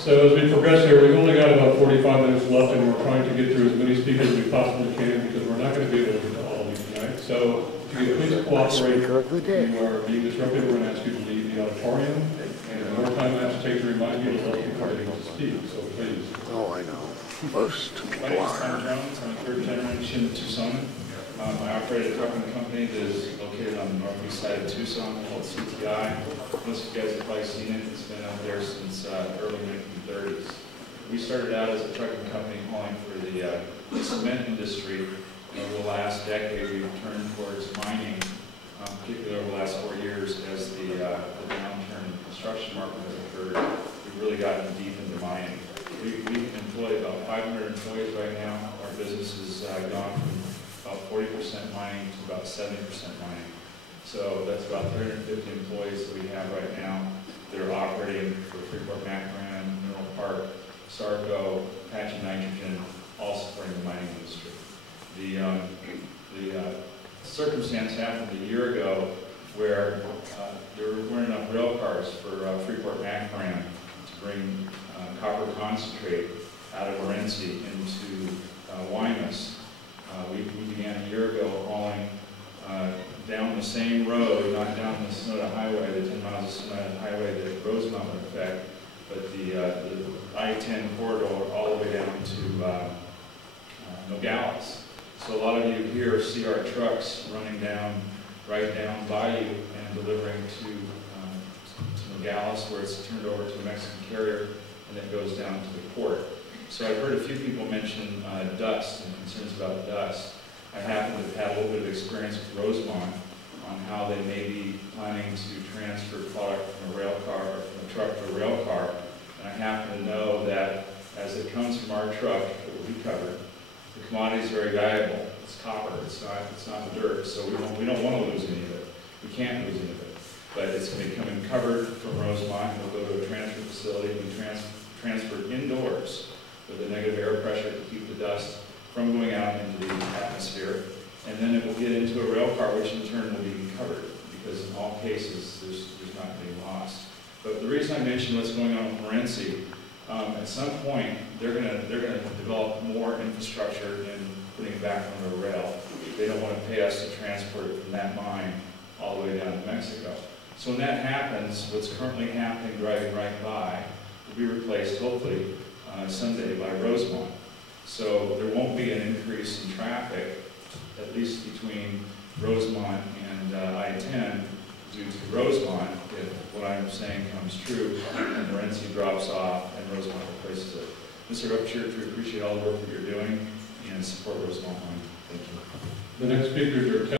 So as we progress here, we've only got about 45 minutes left, and we're trying to get through as many speakers as we possibly can because we're not going to be able to get to all of you tonight. So if you could please cooperate, you are being disrupted. We're going to ask you to leave the auditorium, and the more time I have to take to remind you, the less people are able to speak. So please. Oh, I know. Most My name is Tom Jones. I'm a third generation Tucsonan. I operate a trucking company that is located on the northeast side of Tucson called CTI. Most of you guys have probably seen it. It's been out there since early 1930s. We started out as a trucking company hauling for the cement industry. Over the last decade, we've turned towards mining, particularly over the last 4 years as the downturn in the construction market has occurred. We've really gotten deep into mining. We employ about 500 employees right now. Our business has gone from about 40% mining to about 70% mining. So that's about 350 employees that we have right now that are operating for Freeport-McMoRan, Mineral Park, Sarco, Apache Nitrogen, all supporting the mining industry. The circumstance happened a year ago where there weren't enough rail cars for Freeport-McMoRan to bring copper concentrate out of Morenci into Guaymas. We began a year ago hauling down the same road, not down the Sonota Highway, the 10 miles of Sonota Highway that Rosemont would affect, but the I-10 corridor all the way down to Nogales. So a lot of you here see our trucks running right down by you and delivering to Nogales, where it's turned over to a Mexican carrier and then goes down to the port. So I've heard a few people mention dust and concerns about dust. I happen to have had a little bit of experience with Rosemont on how they may be planning to transfer product from a rail car or from a truck to a rail car. And I happen to know that as it comes from our truck, it will be covered. The commodity is very valuable. It's copper. It's not the dirt. So we don't want to lose any of it. We can't lose any of it. But it's going to be coming covered from Rosemont. We'll go to a transfer facility and be transferred indoors with a negative air pressure to keep the dust from going out into the atmosphere. And then it will get into a rail car, which in turn will be covered, because in all cases, there's not going to be loss. But the reason I mentioned what's going on with Morenci, at some point, they're going to develop more infrastructure in putting it back on the rail. They don't want to pay us to transport it from that mine all the way down to Mexico. So when that happens, what's currently happening driving right by will be replaced, hopefully, someday by Rosemont. So there won't be an increase in traffic, at least between Rosemont and I-10, due to Rosemont, if what I'm saying comes true, and Morenci drops off and Rosemont replaces it. Mr. Upchurch, we appreciate all the work that you're doing and support Rosemont. Thank you. The next speakers are